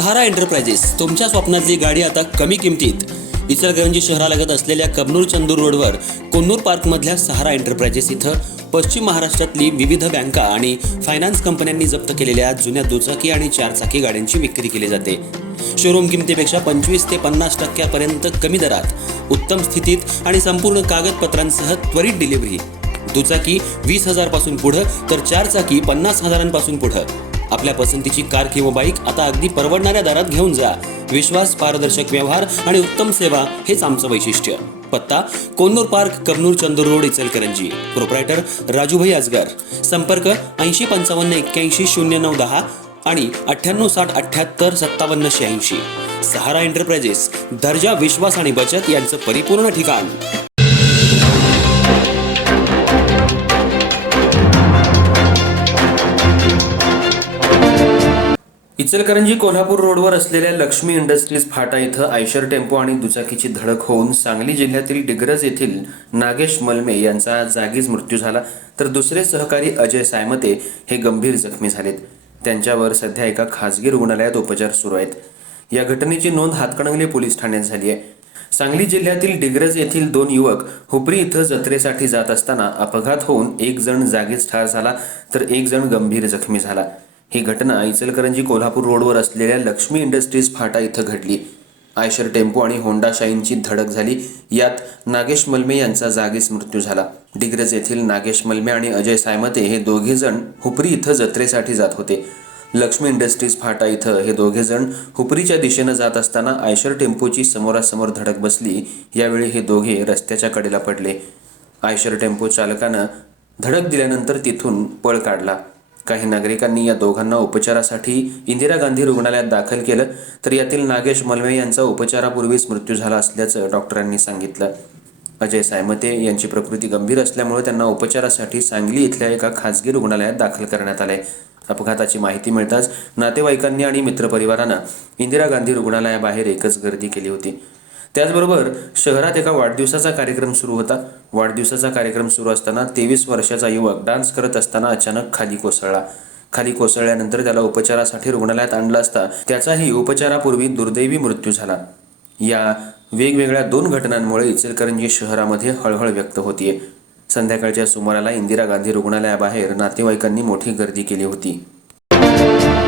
सहारा enterprises तुमच्या स्वप्नातली गाडी आता कमी किमतीत. इचलकरंजी शहरालगत असलेल्या कबनूर चंदूर रोडवर कोन्नूर पार्कमधल्या सहारा एंटरप्राइजेस इथं पश्चिम महाराष्ट्रातली विविध बँका आणि फायनान्स कंपन्यांनी जप्त केलेल्या जुन्या दुचाकी आणि चारचाकी गाड्यांची विक्री केली जाते. शोरूम किमतीपेक्षा 25 ते 50% कमी दरात, उत्तम स्थितीत आणि संपूर्ण कागदपत्रांसह त्वरित डिलिव्हरी. दुचाकी 20,000 पासून पुढे तर चारचाकी 50,000 पुढे. आपल्या पसंतीची कार किंवा बाईक आता अगदी परवडणाऱ्या दरात घेऊन जा. विश्वास, पारदर्शक व्यवहार आणि उत्तम सेवा हेच आमचं वैशिष्ट्य. पत्ता Konnur park, Kabnur Chandur road, Ichalkaranji. Proprietor Rajubhai Ajgar. संपर्क 8055810910 आणि 9860785786. सहारा एंटरप्राइजेस, दर्जा, विश्वास आणि बचत यांचं परिपूर्ण ठिकाण. इचलकरंजी कोल्हापूर रोडवर असलेल्या लक्ष्मी इंडस्ट्रीज फाटा इथं आयशर टेम्पो आणि दुचाकीची धडक होऊन सांगली जिल्ह्यातील डिग्रज येथील नागेश मलमे यांचा जागीच मृत्यू झाला, तर दुसरे सहकारी अजय सायमते हे गंभीर जखमी झालेत. त्यांच्यावर सध्या एका खासगी रुग्णालयात उपचार सुरू आहेत. या घटनेची नोंद हातकणंगले पोलीस ठाण्यात झाली आहे. सांगली जिल्ह्यातील डिग्रज येथील 2 युवक हुपरी इथं जत्रेसाठी जात असताना अपघात होऊन एक जण जागीच ठार झाला, तर एक जण गंभीर जखमी झाला. ही घटना इचलकरंजी कोल्हापूर रोडवर असलेल्या लक्ष्मी इंडस्ट्रीज फाटा इथं घडली. आयशर टेम्पो आणि होंडा शाईनची धडक झाली. यात नागेश मलमे यांचा जागीच मृत्यू झाला. डिग्रज येथील नागेश मलमे आणि अजय सायमते हे दोघे जण हुपरी इथं जत्रेसाठी जात होते. लक्ष्मी इंडस्ट्रीज फाटा इथं हे दोघे जण हुपरीच्या दिशेनं जात असताना आयशर टेम्पोची समोरासमोर धडक बसली. यावेळी हे दोघे रस्त्याच्या कडेला पडले. आयशर टेम्पो चालकानं धडक दिल्यानंतर तिथून पळ काढला. काही नागरिकांनी या दोघांना उपचारासाठी इंदिरा गांधी रुग्णालयात दाखल केलं, तर यातील नागेश मलमे यांचा उपचारापूर्वीच मृत्यू झाला असल्याचं डॉक्टरांनी सांगितलं. अजय सायमते यांची प्रकृती गंभीर असल्यामुळे त्यांना उपचारासाठी सांगली इथल्या एका खासगी रुग्णालयात दाखल करण्यात आले. अपघाताची माहिती मिळताच नातेवाईकांनी आणि मित्रपरिवारानं इंदिरा गांधी रुग्णालयाबाहेर एकच गर्दी केली होती. त्याचबरोबर शहरात एका वाढदिवसाचा कार्यक्रम सुरू होता. वाढदिवसाचा कार्यक्रम सुरू असताना 23 वर्षाचा युवक डान्स करत असताना अचानक खाली कोसळला. खाली कोसळल्यानंतर त्याला उपचारासाठी रुग्णालयात आणलं असता त्याचाही उपचारापूर्वी दुर्दैवी मृत्यू झाला. या वेगवेगळ्या 2 घटनांमुळे इचलकरंजी शहरामध्ये हळहळ व्यक्त होतीये. संध्याकाळच्या सुमाराला इंदिरा गांधी रुग्णालयाबाहेर नातेवाईकांनी मोठी गर्दी केली होती.